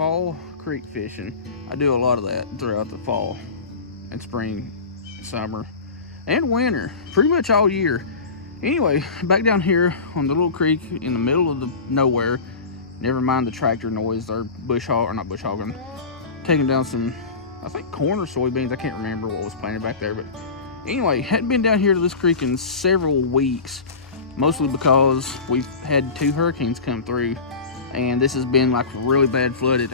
fall creek fishing. I do a lot of that throughout the fall and spring, summer, and winter, pretty much all year. Anyway, back down here on the little creek in the middle of the nowhere, never mind the tractor noise, they're not bush hogging, taking down some, I think corn or soybeans, I can't remember what was planted back there, but anyway, hadn't been down here to this creek in several weeks, mostly because we've had 2 hurricanes come through, and this has been like really bad flooded,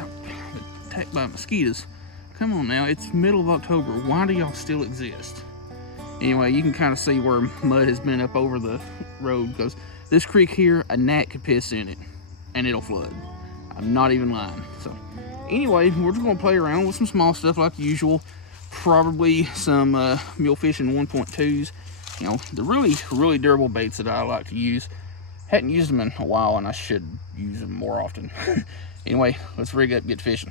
attacked by mosquitoes. Come on now, it's middle of October, why do y'all still exist? Anyway, you can kind of see where mud has been up over the road, because this creek here, a gnat could piss in it and it'll flood. I'm not even lying. So anyway, we're just gonna play around with some small stuff like usual. Probably some mule fishing 1.2s. You know, the really durable baits that I like to use. Hadn't used them in a while, and I should use them more often. Anyway, let's rig up and get fishing.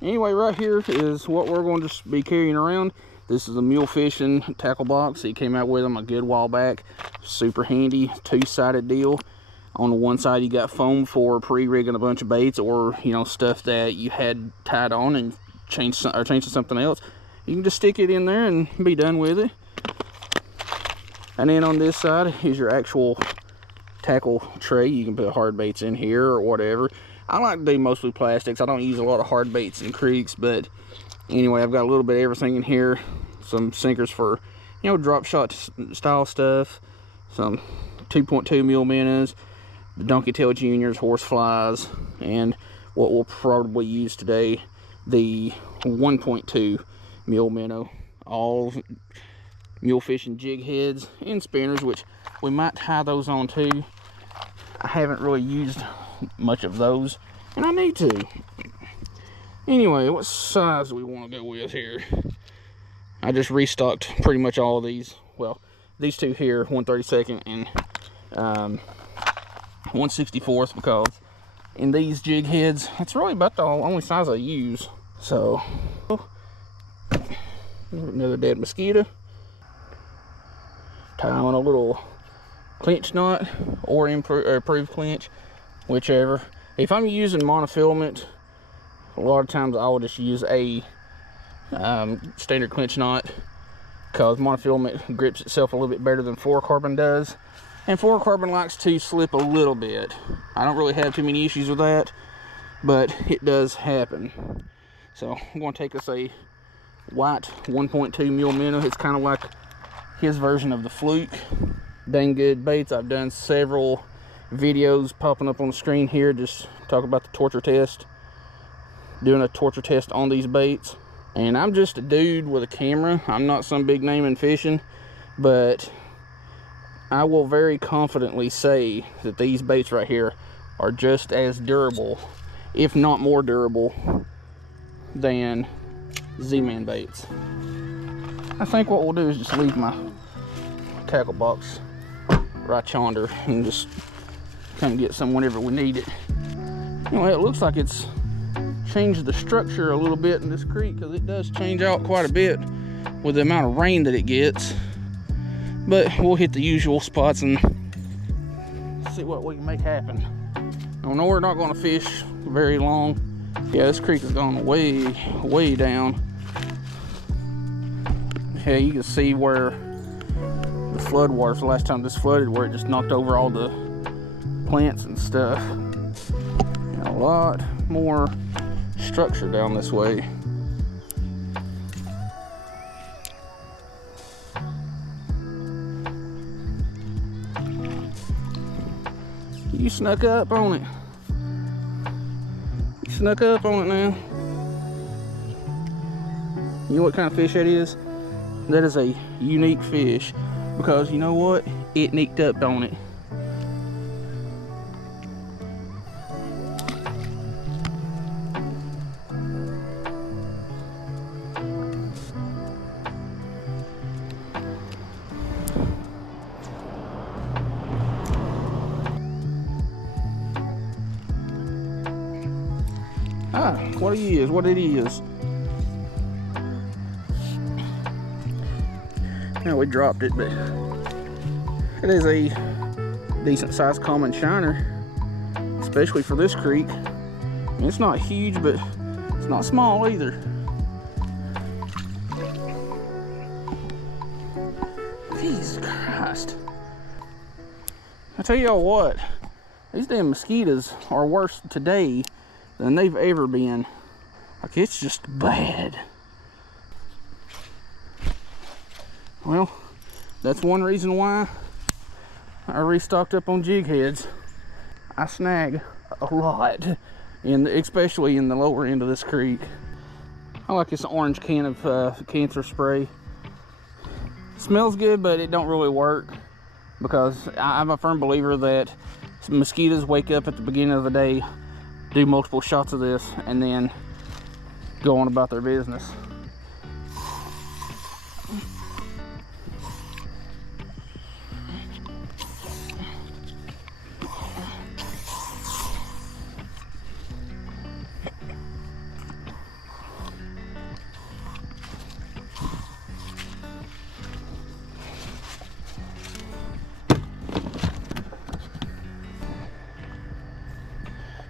Anyway, right here is what we're going to be carrying around. This is a mule fishing tackle box. He came out with them a good while back. Super handy, 2-sided deal. On the one side, you got foam for pre-rigging a bunch of baits, or you know, stuff that you had tied on and changed to something else. You can just stick it in there and be done with it. And then on this side is your actual tackle tray. You can put hard baits in here or whatever. I like to do mostly plastics. I don't use a lot of hard baits in creeks, but anyway, I've got a little bit of everything in here. Some sinkers for, you know, drop shot style stuff. Some 2.2 mil minnows, the donkey tail juniors, horse flies, and what we'll probably use today, the 1.2 mil minnow. All mule fishing jig heads and spinners, which we might tie those on too. I haven't really used much of those, and I need to. Anyway, what size do we want to go with here? I just restocked pretty much all of these. Well, these two here, 1/32 and 1/64, because in these jig heads, that's really about the only size I use. So, another dead mosquito. Tie on a little clinch knot or improved clinch, whichever. If I'm using monofilament, a lot of times I will just use a standard clinch knot, because monofilament grips itself a little bit better than fluorocarbon does, and fluorocarbon likes to slip a little bit. I don't really have too many issues with that, but it does happen. So I'm going to take us a white 1.2 mil minnow. It's kind of like his version of the fluke. Dang good baits. I've done several videos popping up on the screen here, just talk about the torture test, doing a torture test on these baits. And I'm just a dude with a camera. I'm not some big name in fishing, but I will very confidently say that these baits right here are just as durable, if not more durable, than Z-Man baits. I think what we'll do is just leave my tackle box right yonder and just kind of get some whenever we need it. Anyway, it looks like it's changed the structure a little bit in this creek, because it does change out quite a bit with the amount of rain that it gets. But we'll hit the usual spots and see what we can make happen. I know we're not going to fish very long. Yeah, this creek has gone way down. Yeah, you can see where the flood was the last time this flooded, where it just knocked over all the plants and stuff. And a lot more structure down this way. You snuck up on it. You snuck up on it now. You know what kind of fish that is? That is a unique fish, because you know what? It sneaked up on it. What it is. Now we dropped it, but it is a decent sized common shiner, especially for this creek. It's not huge, but it's not small either. Jesus Christ. I tell y'all what, these damn mosquitoes are worse today than they've ever been. Like, it's just bad. Well, that's one reason why I restocked up on jig heads. I snag a lot, especially in the lower end of this creek. I like this orange can of cancer spray. It smells good, but it don't really work, because I'm a firm believer that mosquitoes wake up at the beginning of the day, do multiple shots of this, and then go on about their business.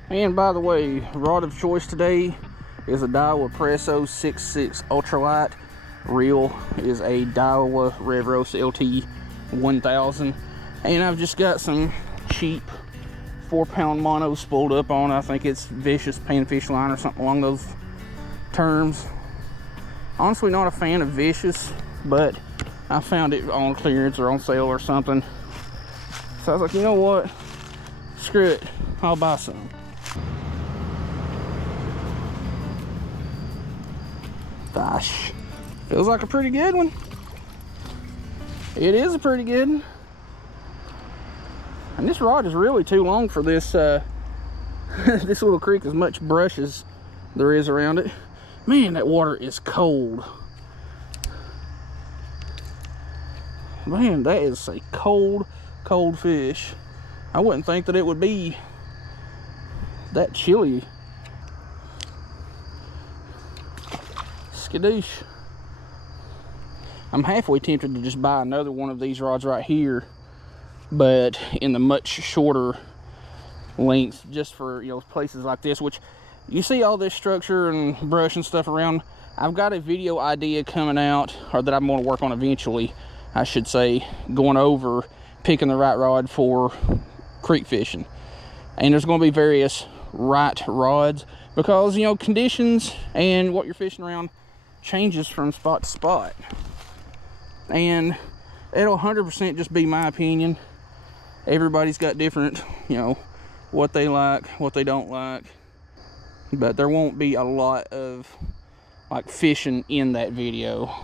And by the way, rod of choice today is a Daiwa Presso 6.6 Ultralight. Reel is a Daiwa Revros LT 1000. And I've just got some cheap 4-pound mono spooled up on. I think it's Vicious Panfish line or something along those terms. Honestly, not a fan of Vicious, but I found it on clearance or on sale or something. So I was like, you know what? Screw it, I'll buy some. Gosh, feels like a pretty good one. It is a pretty good one. And this rod is really too long for this this little creek, as much brush as there is around it. Man, that water is cold. Man, that is a cold, cold fish. I wouldn't think that it would be that chilly. Skadoosh. I'm halfway tempted to just buy another one of these rods right here, but in the much shorter length, just for, you know, places like this, which you see all this structure and brush and stuff around. I've got a video idea coming out, or that I'm going to work on eventually, I should say, going over picking the right rod for creek fishing. And there's going to be various right rods, because, you know, conditions and what you're fishing around changes from spot to spot. And it'll 100% just be my opinion. Everybody's got different, you know, what they like, what they don't like. But there won't be a lot of like fishing in that video.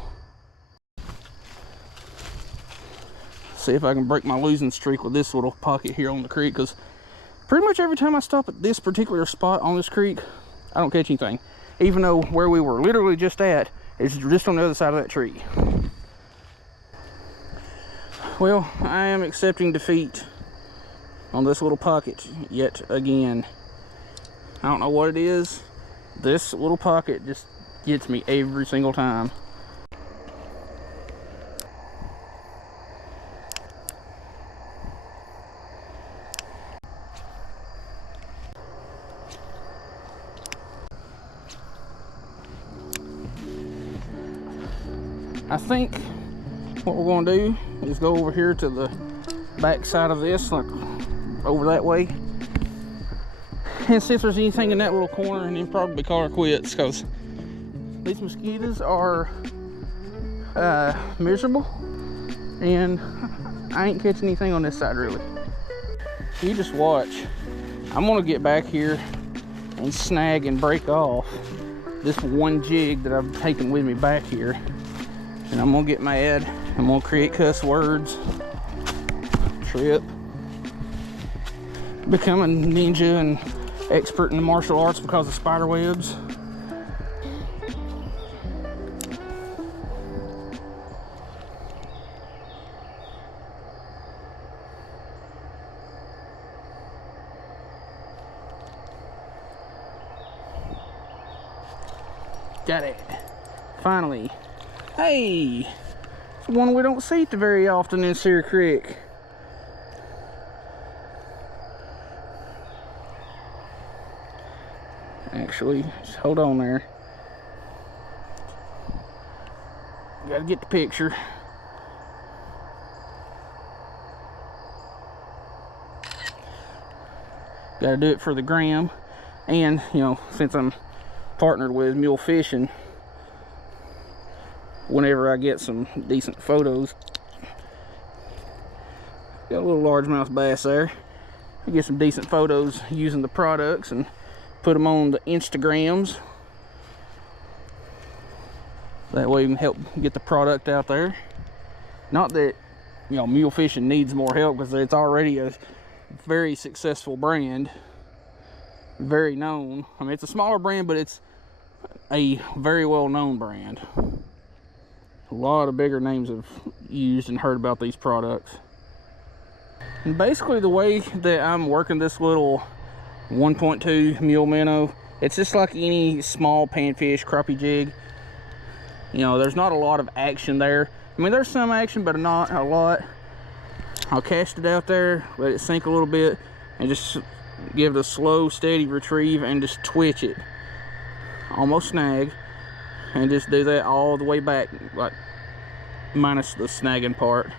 See if I can break my losing streak with this little pocket here on the creek, because pretty much every time I stop at this particular spot on this creek, I don't catch anything. Even though where we were literally just at is just on the other side of that tree. Well, I am accepting defeat on this little pocket yet again. I don't know what it is. This little pocket just gets me every single time. I think what we're going to do is go over here to the back side of this, like over that way, and see if there's anything in that little corner, and then probably call her quits, because these mosquitoes are miserable, and I ain't catching anything on this side really. You just watch. I'm gonna get back here and snag and break off this one jig that I've taken with me back here, and I'm gonna get mad. I'm gonna create cuss words, trip, become a ninja and expert in the martial arts because of spider webs. Got it. Finally. Hey! It's one we don't see very often in Cedar Creek. Actually, just hold on there. Gotta get the picture. Gotta do it for the gram. And, you know, since I'm partnered with Mule Fishing, whenever I get some decent photos, got a little largemouth bass there. I get some decent photos using the products and put them on the Instagrams. That way we can help get the product out there. Not that, you know, Mule Fishing needs more help, because it's already a very successful brand, very known. I mean, it's a smaller brand, but it's a very well known brand. A lot of bigger names have used and heard about these products. And basically the way that I'm working this little 1.2 mule minnow, it's just like any small panfish crappie jig. You know, there's not a lot of action there. I mean, there's some action, but not a lot. I'll cast it out there, let it sink a little bit, and just give it a slow, steady retrieve, and just twitch it. Almost snag, and just do that all the way back, like minus the snagging part.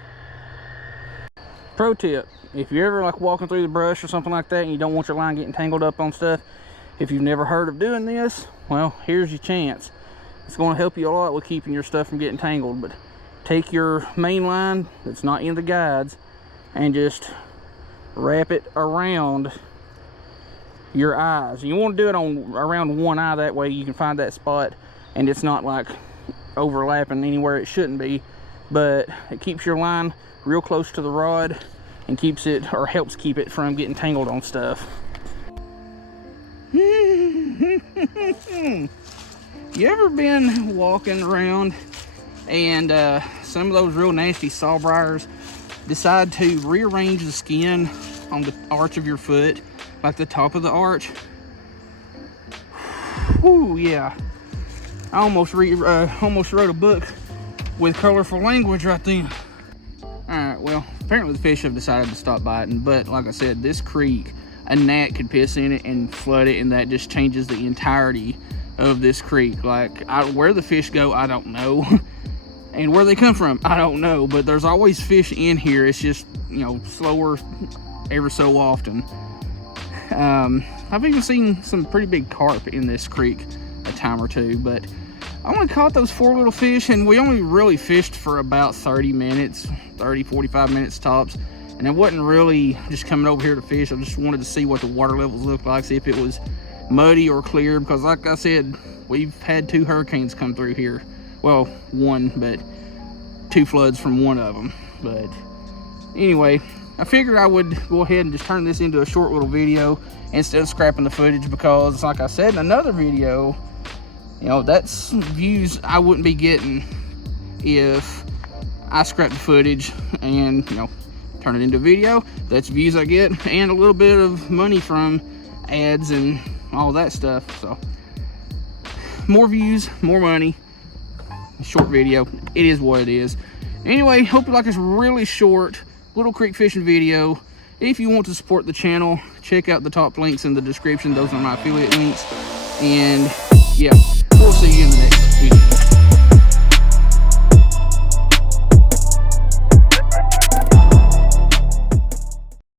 Pro tip: if you're ever like walking through the brush or something like that and you don't want your line getting tangled up on stuff, if you've never heard of doing this, well, here's your chance. It's going to help you a lot with keeping your stuff from getting tangled. But take your main line that's not in the guides and just wrap it around your eyes. You want to do it on around one eye, that way you can find that spot and it's not like overlapping anywhere it shouldn't be. But it keeps your line real close to the rod and keeps it, or helps keep it from getting tangled on stuff. You ever been walking around and some of those real nasty sawbriars decide to rearrange the skin on the arch of your foot, like the top of the arch? Ooh, yeah. I almost wrote a book with colorful language right then. Alright, well, apparently the fish have decided to stop biting, but like I said, this creek, a gnat could piss in it and flood it, and that just changes the entirety of this creek. Like, where the fish go, I don't know. And where they come from, I don't know. But there's always fish in here. It's just, you know, slower ever so often. I've even seen some pretty big carp in this creek a time or two, but I only caught those 4 little fish, and we only really fished for about 30 minutes, 45 minutes tops. And I wasn't really just coming over here to fish. I just wanted to see what the water levels looked like, see if it was muddy or clear, because like I said, we've had 2 hurricanes come through here. Well, 1, but 2 floods from one of them. But anyway, I figured I would go ahead and just turn this into a short little video instead of scrapping the footage, because like I said in another video, you know, that's views I wouldn't be getting if I scrapped the footage and, you know, turn it into a video. That's views I get, and a little bit of money from ads and all that stuff. So more views, more money. Short video, it is what it is. Anyway, hope you like this really short little creek fishing video. If you want to support the channel, check out the top links in the description. Those are my affiliate links. And yeah, we'll see you in the next video.